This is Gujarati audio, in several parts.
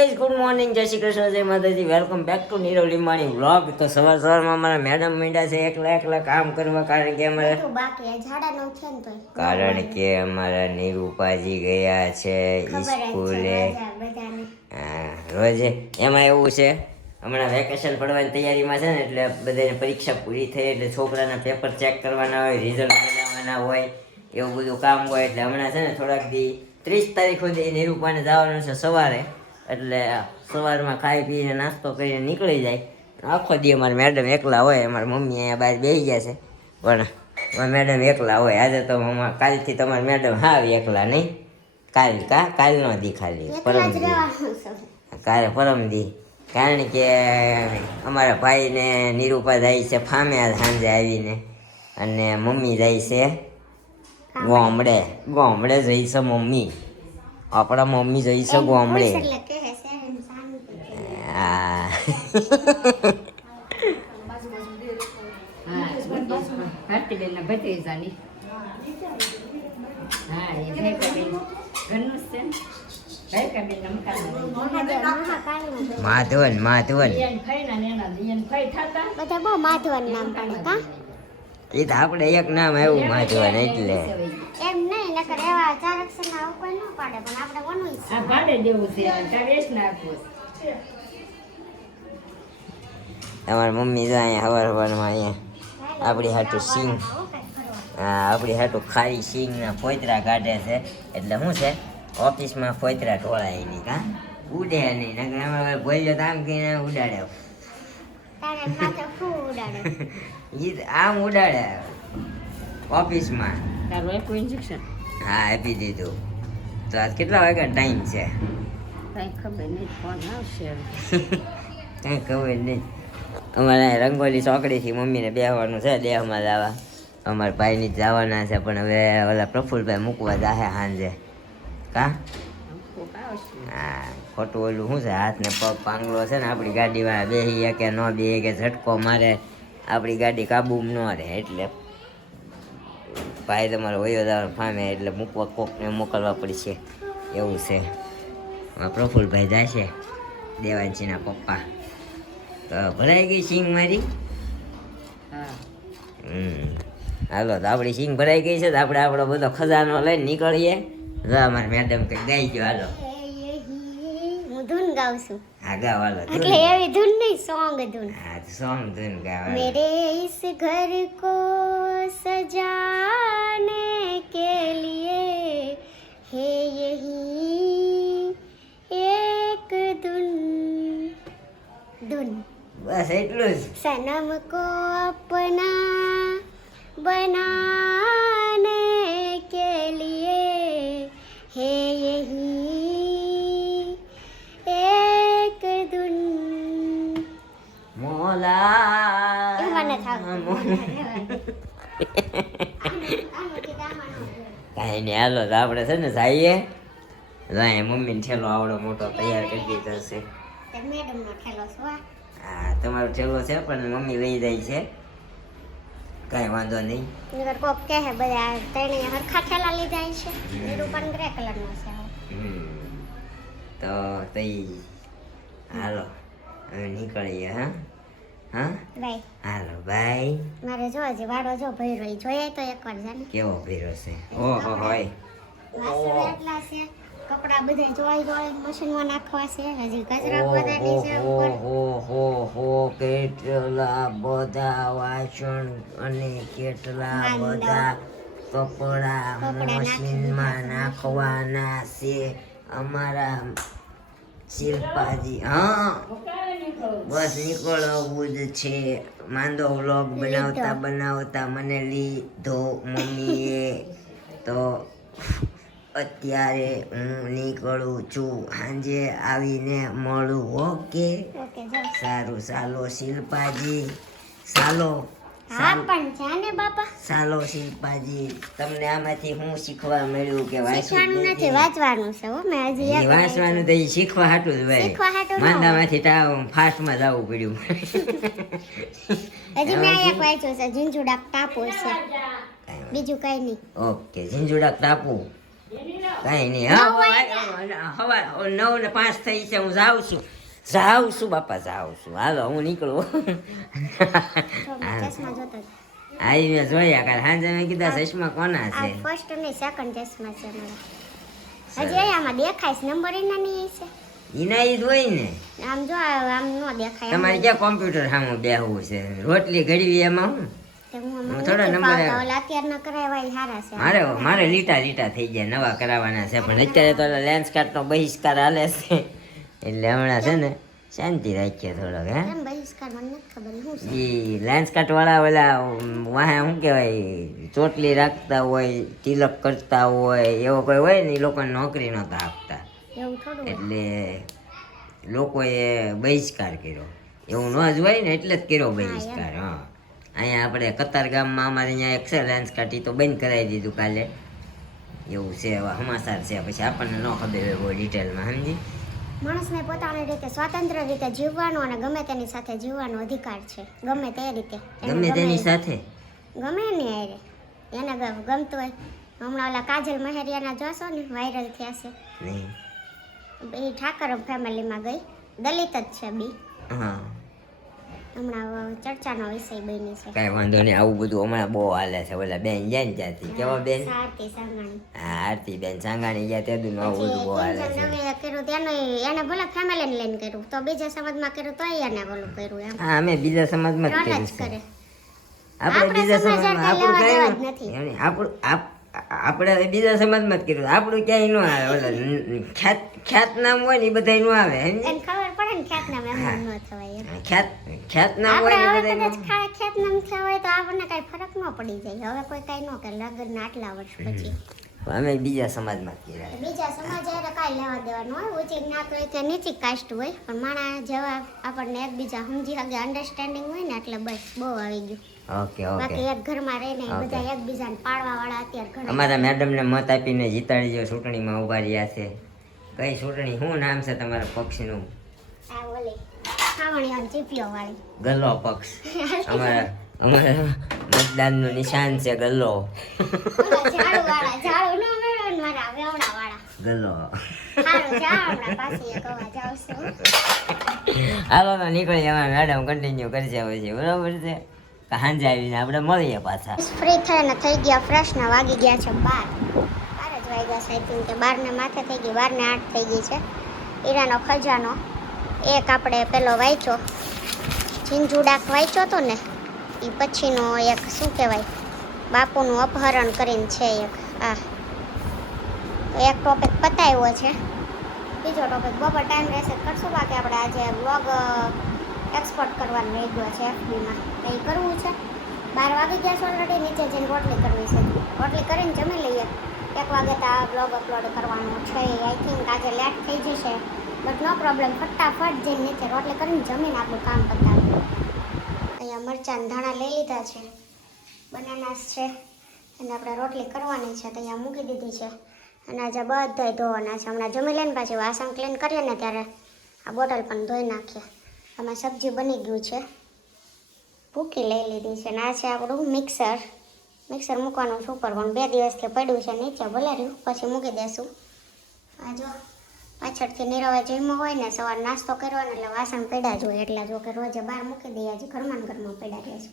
ગાઈઝ ગુડ મોર્નિંગ, જય શ્રી કૃષ્ણ, જય માતાજી, welcome back to Nirav Limbani vlog. તો સવારમાં અમારા મેડમ મીંડા છે એકલા કામ કરવા, કારણ કે અમારા નીરુપાજી ગયા છે સ્કૂલે. રોજે એમાં એવું છે, હમણાં વેકેશન પડવાની તૈયારીમાં છે ને, એટલે બધાને પરીક્ષા પૂરી થઈ એટલે છોકરાના પેપર ચેક કરવાના હોય, રિઝલ્ટ બનાવવાના હોય, એવું બધું કામ હોય. એટલે હમણાં છે ને થોડાક દી 30 તારીખ સુધી નીરુપાને જવાનું છે સવારે, એટલે સવારમાં ખાઈ પીને નાસ્તો કરીને નીકળી જાય. આખો દી અમારા મેડમ એકલા હોય, અમારા મમ્મી અહીંયા બહાર બેસી ગયા છે, પણ મેડમ એકલા હોય. આજે તો કાલથી તમારા મેડમ હાવ એકલા નહીં, કાલનો દી ખાલી પરમ દી, કારણ કે અમારા ભાઈને નીરુપા જાય છે ફામે સાંજે આવીને, અને મમ્મી જાય છે ગોમડે જઈ છે મમ્મી, આપણા મમ્મી જઈ છે ગોમડે. હા માધવન એ તો આપણે એક નામ આવ્યું માધવન, એટલે એમ નહીં નકર એવા ચાર અક્ષરના કોઈ ન પાડે, પણ આપણે વનવું છે આ પાડે દેવું છે ચારેશ ના આપવું. અમારી મમ્મી તો અહીંયા હવારમાં અહીંયા આપણી હાટું સિંગ, આપણી હાટું ખારી સિંગના ફોતરા કાઢે છે. એટલે શું છે, ઓફિસમાં ફોતરા ટોળાય નહીં, કા ઉડે નહીં, નકર અમે બોલ્યો તો આમ કહીને ઉડાડે, તારે માથે ફૂ ઉડાડે આમ ઉડાડે ઓફિસમાં. તારું એક ઇન્જેક્શન હા આપી દીધું. તો આજ કેટલા વાગ્યા ટાઈમ છે કઈ ખબર નહીં, ફોન આવશે કઈ ખબર નહીં. અમારે રંગોલી ચોકડીથી મમ્મીને બેસવાનું છે, દેહમાં જવા. અમારા ભાઈની જવાના છે, પણ હવે ઓલા પ્રફુલભાઈ મૂકવા જાહે સાંજે, કા હા ખોટું ઓલું શું છે, હાથ ને પગ પાંગલો છે ને, આપણી ગાડીમાં બેસી કે ન બેસી કે ઝટકો મારે, આપણી ગાડી કાબુમાં ન રહે. એટલે ભાઈ તમારે વયો જવાનું ફામે, એટલે મૂકવા કોકને મોકલવા પડશે એવું છે. પ્રફુલભાઈ જાય છે, દેવાંશીના પપ્પા. તો ભરાઈ ગઈ સિંગ મારી. હાલો તો આપણી સિંગ ભરાઈ ગઈ છે, તો આપણે આપણો બધો ખજાનો લઈને નીકળીએ. અમારે મેડમ કે ગાઈ ગયો, હાલો હું ધૂન ગાઉં છું. હા ગાવ, હાલો. એટલે એવી ધૂન નહીં, સોંગ ધૂન. હા સોંગ ધૂન ગાવ. मेरे इस घर को सजाने के लिए है यही एक धुन બસ એટલું જ. सनम को अपना बनाने के लिए है यही एक धुन. મોલા કાંઈ નહીં, હાલો તો આપણે છે ને જઈએ. મમ્મીને ઠેલો આવડો મોટો તૈયાર કરી દીધો છે. મેડમનો ઠેલો છે. હા તમારો ઠેલો છે, પણ મમ્મી લઈ જાય છે, કાંઈ વાંધો નહીં. નગર કોક કહે બધા તને હરખા ઠેલા લીધા છે, નિરૂપણ ગ્રે કલરનો છે. તો તઈ હાલો હવે નીકળીએ. હા બાય. Hello by. મારે જો હજી વાડો જો ભર્યો ઈ જોઈએ તો એકવાર જાને કેવો ભીરો છે. ઓહો હોય વાસણ એટલા છે, કપડા બધા જોઈ મશીનમાં નાખવા છે, હજી કચરા બધાની છે ઉપર. ઓહો કેટલા બધા વાસણ અને કેટલા બધા કપડા મશીનમાં નાખવાના છે અમારા શિલ્પાજી. હા બસ નીકળવું જ છે. માંદો વ્લોગ બનાવતા મને લીધો મમ્મીએ, તો અત્યારે હું નીકળું છું, સાંજે આવીને મળું. ઓકે સારું, ચાલો શિલ્પાજી, ચાલો. હા પણ જાને બાપા, ચાલો શિલ્પાજી. તમને આમાંથી હું શીખવા મળ્યું કે વાંચવાનું નથી, વાંચવાનું છે. હો મેં હજી એક વાંચવાનું તો શીખવા હાટું જ ભાઈ, માંદામાંથી ફાસ્ટમાં જવું પડ્યું. હજી મેં એક વાંચ્યું છે, ઝીંઝુડા ટાપુ છે, બીજું કઈ નહીં. ઓકે ઝીંઝુડા ટાપુ. કઈ નહીં હવા 9:05 થઈ છે. હું જાઉં છું બાપા, જાઉં છું. હાલો હું નીકળું. જો મેં ચશ્મા જોતા હતા. આવી મેં જોયા કાલે સાંજે મેં કીધા ચશ્મા કોના આ છે. ફર્સ્ટ અને સેકન્ડ ચશ્મા છે મારા. હજી આમાં દેખાય છે, નંબર એના નહીં છે. એના ઈ જ હોય ને. આમ જો આમ નો દેખાય. તમારે ક્યાં કોમ્પ્યુટર સામે બેહવું છે? રોટલી ઘડવી એમાં હું થોડા નંબર અત્યારના કરાવ્યા સારા છે. મારે લીટા થઈ ગયા, નવા કરાવવાના છે. પણ અત્યારે તો લેન્સ કાર્ડનો બહિષ્કાર હાલે છે, એટલે હમણાં છે ને શાંતિ રાખીએ થોડોક. હે કેમ બહિષ્કાર મને નથી ખબર શું છે. ઈ લેન્સ કાર્ડ વાળા ઓલા વાહે શું કહેવાય, ચોટલી રાખતા હોય, તિલક કરતા હોય, એવો કોઈ હોય ને, એ લોકોને નોકરી નહોતા આપતા. એવું થોડું હોય. એટલે લોકોએ બહિષ્કાર કર્યો. એવું ન જ હોય ને, એટલે જ કર્યો બહિષ્કાર. હા, અહીંયા આપણે કતાર ગામમાં અમારે અહીંયા એક છે લેન્સ કાર્ડ, ઈ તો બંધ કરાવી દીધું કાલે. એવું છે, એવા સમાચાર છે. પછી આપણને ન ખબર હોય બહુ ડિટેલમાં, સમજી. માણસને પોતાની રીતે સ્વતંત્ર રીતે જીવવાનો અને ગમે તેની સાથે જીવવાનો અધિકાર છે. ગમે તે રીતે ગમે તેની સાથે ગમે ને આરે એને ગમતું હોય. હમણાં ઓલા કાજલ મહેરિયાના જોશો ને, વાયરલ થયા છે. નહીં એ ઠાકર ફેમિલીમાં ગઈ, દલિત જ છે બી. હા, હમણાં ચર્ચાનો વિષય બની છે. કાંઈ વાંધો નહીં. આવું બધું હમણાં બહુ હાલે છે. ઓલા બેન જાય ને ત્યાંથી, કેવા બેન? આરતી સાંગાણી. હા, આરતી બેન સાંગાણી ગયા તેદું આવું બધું બહુ હાલે છે. કર્યું તેનું એને ભલે ફેમિલીને લઈને કર્યું, તો બીજા સમાજમાં કર્યું તો એને ભલું કર્યું એમ. હા, અમે બીજા સમાજમાં જ ત્રણ કર્યું જ છે. કરે. આપણે બીજા સમાજ સમાજમાં હારે આપણું લેવા કર્યું દેવા જ નથી. એમ નહીં, આપણે બીજા સમાજમાં જ કર્યું. આપણું ક્યાંય ન આવે. ઓલા ખ્યાત નામ હોય ને એ બધા નો આવે. એને ખબર પડે ને ખ્યાતનામ એમ ન થવાય એમ. ખ્યાત નામ હોય ને આપણે એ હવે બધા કદાચ ખ્યાતનામ થયા હોય તો આપણને કઈ ફરક ન પડી જાય. હવે કોઈ કઈ ન કરે લગ્નના આટલા વર્ષ પછી. અમે બીજા સમાજમાં જ કર્યા. બીજા સમાજ હારે કાંઈ લેવા દેવાનું હોય. ઊંચી જ્ઞાત હોય કે નીચી કાસ્ટ હોય, પણ માણા જેવા આપણને એકબીજા સમજી શકે, અન્ડરસ્ટેન્ડિંગ હોય ને, એટલે બસ બહુ આવી ગયું. ઓકે બાકી એક ઘરમાં રહીને બધા એકબીજાને પાડવા વાળા અત્યારે ઘણા. અમારા મેડમને મત આપીને જીતાડી જો ચૂંટણીમાં ઉભા રહ્યા છે. કઈ ચૂંટણી? શું નામ છે તમારા પક્ષનું? આ ઓલી ખાવણીઓ ચીપીઓ વાળી ગલ્લો પક્ષ. અમારા મતદાનનું નિશાન છે ગલ્લો. ઝાડુ વાળા, ઝાડુ ન મેળવો ને મારા વેવડા વાળા ગલ્લો. હારું જા હમણાં પાછી એક અવાજ આવશે. હાલો તો નીકળી જવા. મેડમ કન્ટિન્યુ કરશે પછી, બરોબર છે? સાંજે આવીને આપણે મળીએ પાછા. ફ્રી થઈને થઈ ગયા ફ્રેશ ને વાગી ગયા છે 12 જ વાગ્યા છે. આઈ થિંક કે 12 ને માથે થઈ ગઈ, 12 ને 8 થઈ ગઈ છે. હીરાનો ખજાનો એક આપણે પેલો વાંચ્યો, ઝીંઝુડાક વાંચ્યો હતો ને, એ પછીનો એક શું કહેવાય, બાપુનું અપહરણ કરીને છે એક. આ તો એક ટોપિક પતાવ્યો છે. બીજો ટોપિક બપોર ટાઈમ રહેશે કરશું. બાકી આપણે આજે બ્લોગ એક્સપોર્ટ કરવાનું રહી ગયો છે એફબીમાં, કંઈ કરવું છે. 12 વાગી ગયા છે ઓલરેડી. નીચે જઈને રોટલી કરવી છે. રોટલી કરીને જમી લઈએ. 1 વાગે તો આ બ્લોગ અપલોડ કરવાનો છે. આઈ થિંક આજે લેટ થઈ જશે, બટ નો પ્રોબ્લેમ. ફટાફટ જઈને નીચે રોટલી કરીને જમીને આપણું કામ પતાવીએ. અહીંયા મરચાં ધાણા લઈ લીધા છે, બનાનાસ છે, અને આપણે રોટલી કરવાની છે તો અહીંયા મૂકી દીધી છે. અને આજે બધાય ધોવાના છે. હમણાં જમી લઈને પાછી વાસણ ક્લીન કરીએ ને ત્યારે આ બોટલ પણ ધોઈ નાખીએ. આમાં સબ્જી બની ગયું છે, ભૂકી લઈ લીધી છે. અને આ છે આપણું મિક્સર મૂકવાનું છે ઉપર, પણ 2 દિવસથી પડ્યું છે નીચે, ભલે રહ્યું, પછી મૂકી દેશું. આ જો પાછળથી નીરવે જમ્યો હોય ને, સવાર નાસ્તો કર્યો ને, એટલે વાસણ પડ્યા જ હોય. એટલે જો કે રોજે બહાર મૂકી દઈએ, હજી ઘરમાં પડ્યા રહે છે.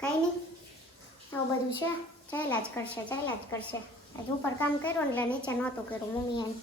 કાંઈ નહીં, આવું બધું છે. ચાલ્યા જ કરશે. આજે ઉપર કામ કર્યું ને એટલે નીચે નહોતું કર્યું.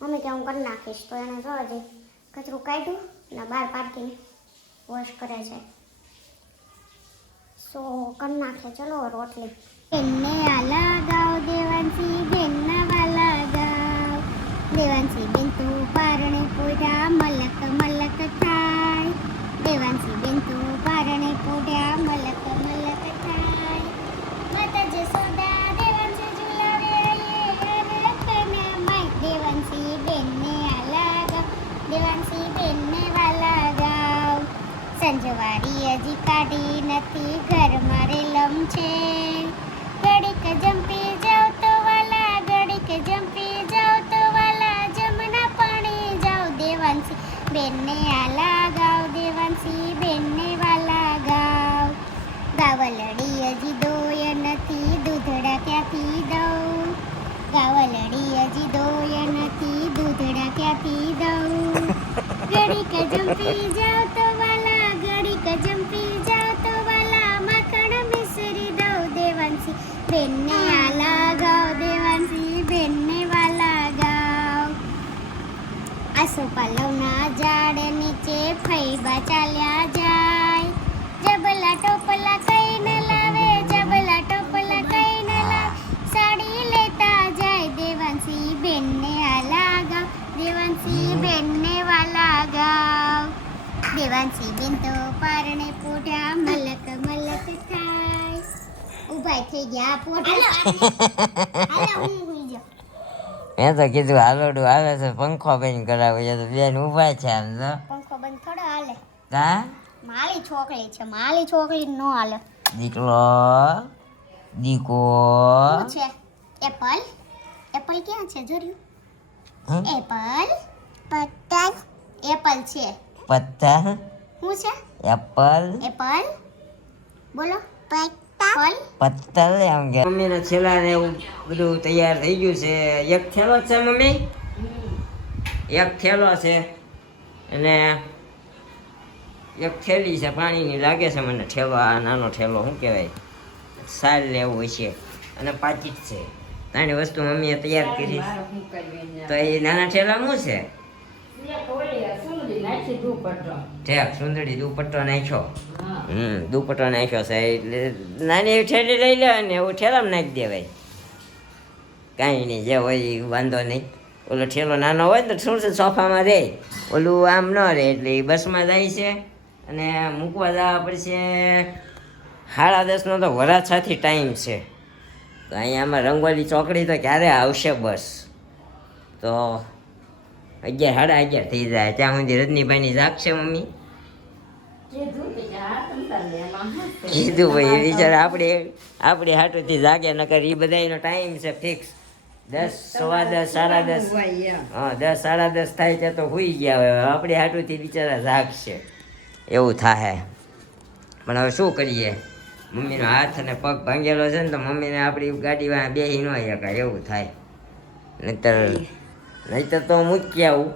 મમ્મી કે હું કરી નાખીશ, તો એને જો હજી કચરું કાઢ્યું ને બહાર પાર્કિંગ વોશ કરે છે. સો કરી નાખે. ચલો રોટલી. બેનને આલા ગાવ દેવાંશી બેનના વાલા ગાવ. દેવાંશી બેન તું પારણે પોઢ્યા મલક મલક થાય. દેવાંશી બેન તું પારણે પોઢ્યા મલક મલક થાય. માતા જસોદા દેવાંશી ઝુલાવે રખને માય. દેવાંશી બેનને આલા ગાવ દેવાંશી બેનને વાલા ગાવ. સંજવારી હજી કાઢી નથી, ઘરમાં રેલમ છે. ઘડીક જંપી જાવ તો વાલા, ઘડીક જંપી જાવ તો વાલા, જમના પાણી જાવ. દેવાંશી બેનને આલા ગાવ દેવાંશી બેનને વાલા ગાવ. ગાવલડી હજી દોય નથી, દૂધડા ક્યાંથી દઉં. ગાવલ જંપી જાવ તો વાલા ઘડીક જંપી જાવ તો વાલા માખણ મિસરી દઉં દેવાંશી બેનને આલા ગાવ દેવાંશી બેનને વાલા ગાવ આસોપાલવના ઝાડ નીચે ફૈબા ચાલ્યા જાય જબલા ટોપલા કઈ ન લાવે જબલા ટોપલા કઈ ન લાવે સાડી લેતા જાય દેવાંશી બેનને આલા ગાવ દેવાંશી બેનને વાલા ગાવ દેવાંશી બેન તો પારણે પોઢા મલક મલક થાય ઉભા થઈ ગયા પોઢા હાલો હું હુઈ જાઉં મેં તો કીધું હાલોડું આવે છે પંખો બંધ કરાવે છે તો બેન ઊભા છે આમ તો પંખો બંધ થોડો હાલે કા માલી છોકરી છે માલી છોકરી નો હાલે દીકલો દીકો શું છે એપલ એપલ ક્યાં છે જોર્યું હમ? એપલ પત્તર એપલ છે પત્તા શું છે એપલ એપલ બોલો પત્તર પત્તર એમ કે મમ્મીના છેલ્લા ને એવું બધું તૈયાર થઈ ગયું છે એક થેલો જ છે મમ્મી એક થેલો છે અને એક થેલી છે પાણીની લાગે છે મને ઠેલો આ નાનો ઠેલો શું કહેવાય સાલ લેવું છે અને પાકીટ છે ત્રણેય વસ્તુ મમ્મીએ તૈયાર કરી તો એ નાના ઠેલા શું છે ઠેક સુંદરી દુપટ્ટો નાખ્યો દુપટ્ટો નાખ્યો છે એટલે નાની એવી ઠેલી લઈ લેવાય ને એવું ઠેલામાં નાખી દેવાય કાંઈ નહીં જે હોય એ વાંધો નહીં ઓલો ઠેલો નાનો હોય ને તો શું છે સોફામાં રહે ઓલું આમ ન રહે એટલે એ બસમાં જાય છે અને મૂકવા જવા પડશે 10:30નો તો વરાછાથી ટાઈમ છે તો અહીંયા આમાં રંગોલી ચોકડી તો ક્યારે આવશે બસ તો 11 11:30 થઈ જાય ત્યાં સુધી રજનીભાઈની જાગશે મમ્મી કીધું ભાઈ એ વિચાર આપણે હાટુથી જાગે નકર એ બધાનો ટાઈમ છે ફિક્સ 10 સવા 10 સાડા 10 હા 10 સાડા 10 થાય ત્યાં તો હોઈ ગયા હોય આપણે હાટુથી બિચારા જાગશે એવું થાય પણ હવે શું કરીએ મમ્મીનો હાથ અને પગ ભાંગેલો છે ને તો મમ્મીને આપણી ગાડીમાં બેસી ન શકાય એવું થાય નહીતર તો મૂકી આવું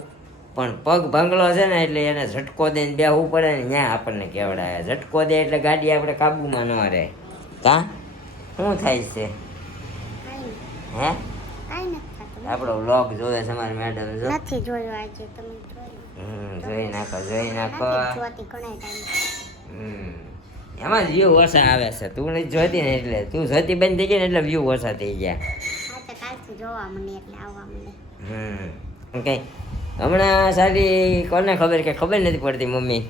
પણ પગ ભાંગલો છે ને એટલે એને ઝટકો દઈને બેસવું પડે ને ત્યાં આપણને કેવડાવે ઝટકો દે એટલે ગાડી આપણે કાબુમાં ન રહે કા શું થાય છે હે આપણો વ્લોગ જોવે છે અમારી મેડમ જો નથી જોયો આજે તમે જોયો જોઈ નાખો જોતી ઘણા ટાઈમ એમાં વ્યૂ ઓછા આવે છે તું નથી જોતી ને એટલે તું જોતી બંધ થઈ ગઈ ને એટલે વ્યૂ ઓછા થઈ ગયા હા તો કાલથી જોવા મને એટલે આવવા મને કઈ હમણાં સારી કોને ખબર કે ખબર નથી પડતી મમ્મી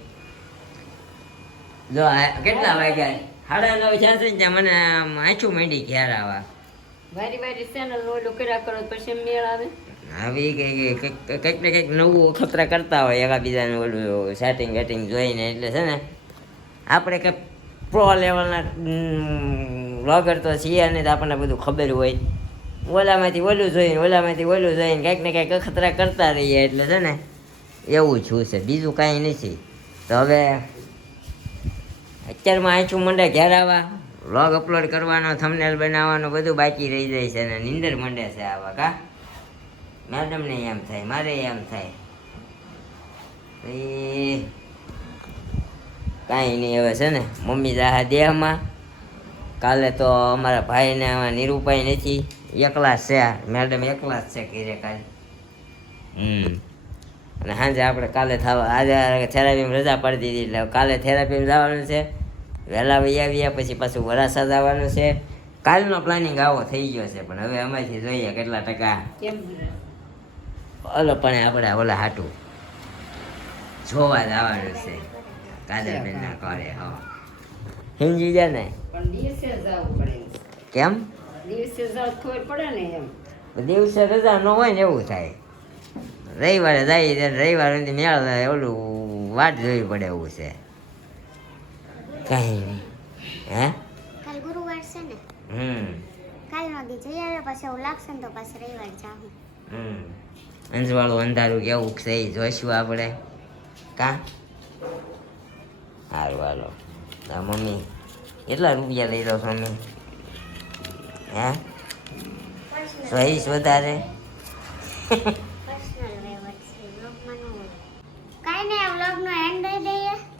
જો કેટલા વાગ્યા 9:30 થયા મને આંચું માંડી ઘેર આવા વારી ચેનલ ઓલું કર્યા કરો પછી મેળ આવે આવી કંઈક ને કંઈક નવું ખતરા કરતા હોય એવા બીજાનું ઓલું સેટિંગ વેટિંગ જોઈને એટલે છે ને આપણે કંઈક પ્રો લેવલના વ્લોગર તો છીએ અને આપણને બધું ખબર હોય ઓલામાંથી ઓલું જોઈને કંઈક ને કંઈક ખતરા કરતા રહીએ એટલે છે ને એવું છું છે બીજું કાંઈ નથી તો હવે અત્યારમાં આંચું મંડે ઘેર આવવા વ્લોગ અપલોડ કરવાનો થંબનેલ બનાવવાનો બધું બાકી રહી જાય છે અને નીંદર મંડે છે આવા કા મેડમને એમ થાય મારે એમ થાય એ કાંઈ નહીં હવે છે ને મમ્મી જાહા દેહમાં કાલે તો અમારા ભાઈને આમાં નિરૂપાય નથી એકલા છે મેડમ એકલા જ છે ઘરે કાલે અને સાંજે આપણે કાલે થવા આજે થેરાપીમાં રજા પડી દીધી એટલે કાલે થેરાપીમાં જવાનું છે વહેલા વહી આવ્યા પછી પાછું વરાસા જવાનું છે કાલનો પ્લાનિંગ આવો થઈ ગયો છે પણ હવે અમારીથી જોઈએ કેટલા ટકા ઓલો પણ આપણે ઓલા હાટું જોવા જવાનું છે કાજલબેન ના કરે હા સમજી જાય ને પણ દિવસે જવું પડે કેમ દિવસે જાવ ખબર પડે ને એમ દિવસે રજા ન હોય ને એવું થાય રવિવારે જાય ત્યારે રવિવારે મેળ ઓલું વાટ જોવી પડે એવું છે કઈ નહીં હે કાલ ગુરુવાર છે ને કાલનો દી જઈ આવે પછી એવું લાગશે ને તો પાછું રવિવાર જાઉં અંજવાળું અંધારું કેવું છે એ જોઈશું આપણે કા સારું હાલો મમ્મી કેટલા રૂપિયા લઈ લો છો મમ્મી હે જોઈશ વધારે પર્સનલ વહીવટ છે વ્લોગમાં ન હોય કાંઈ નહીં આ વ્લોગનો એન્ડ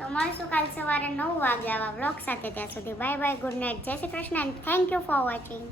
તો મળશું કાલ સવારે 9 વાગે આવા વ્લોગ સાથે. ત્યાં સુધી બાય બાય, ગુડ નાઇટ, જય Shri Krishna and thank you for watching.